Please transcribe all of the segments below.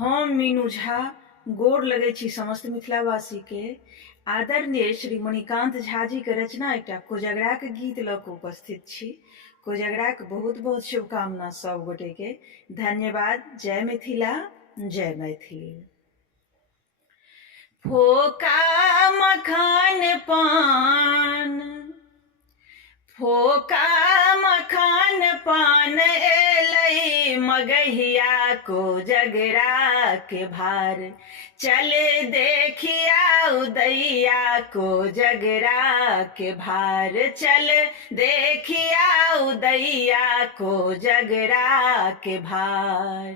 हम मीनू झा गोर लगै छी समस्त मिथिलावासी के। आदरणीय श्री मणिकांत झा जी के रचना एकटा कोजगरा के गीत लऽ कऽ उपस्थित छी। कोजगरा के बहुत बहुत शुभकामना सब गोटे के। धन्यवाद। जय मिथिला, जय मैथिली। फोका मखान पान, फोका मखान पान एलै मगहिया कोजगरा के भार। चल देखिया उदैया कोजगरा के भार। चल देखिया उदैया कोजगरा के भार।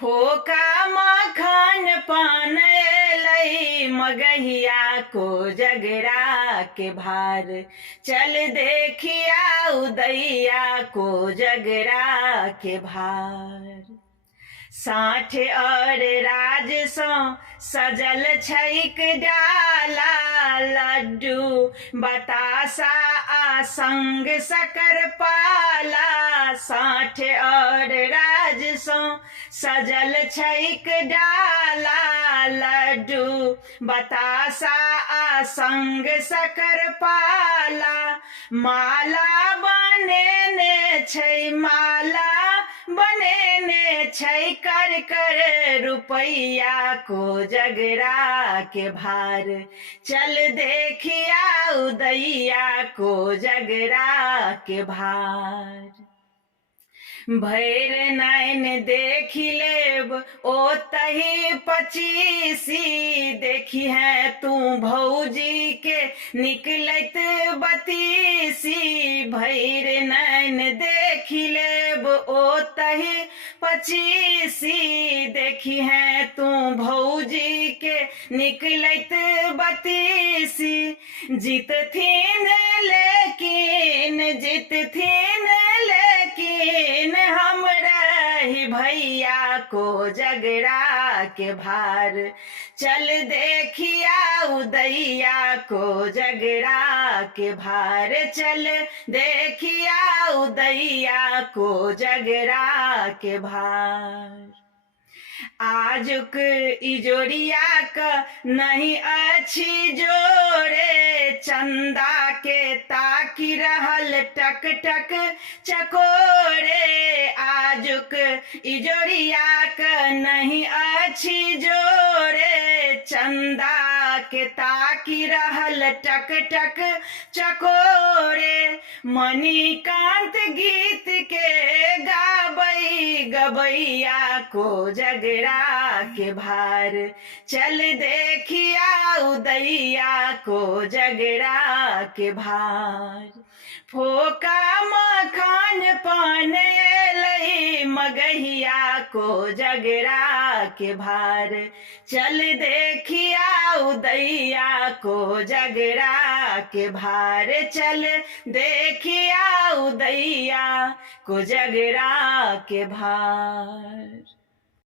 फोका मखान पान एलै मगहिया कोजगरा के भार। चल देखिया उदैया कोजगरा के भार। साँठ और राज सँ सजल छैक डाला, लड्डू बतासा आ संग शक्करपाला। साँठ और राज सँ सजल छैक डाला, लड्डू बतासा आ संग शक्करपाला। माला बनेने छै, माला बनेने छै कर कर रुपैया कोजगरा के भार। चल देखिया उदैया कोजगरा के भार। भैर नैन देखि लेब ओतहि पचीसी, देखी है तू भौजी के निकलैत बतीसी। भैर नैन देखि लेब ओतहि पचीसी, देखी है तू भौजी के निकलैत बतीसी। जीतथिन लेकिन, जीतथिन लेकिन हमरा ही भैया कोजगरा के भार। चल देखिया उदैया कोजगरा के भार। चल देखिया उदैया कोजगरा के भार। आजुक इजोरिया क नहीं अछि जोरे, चंदा के ताकि रहल टक टक चकोरे। आजुक इजोरिया क नहीं अछि जोरे, चंदा के ताकि रहल टक टक चकोरे। मणिकांत गीत के गाबै गबैया कोजगरा के भार। चल देखिया उदैया कोजगरा के भार। फोका मखान पान एलै मगहिया कोजगरा के भार। चल देखिया उदैया कोजगरा के भार। चल देखिया उदैया कोजगरा के भार।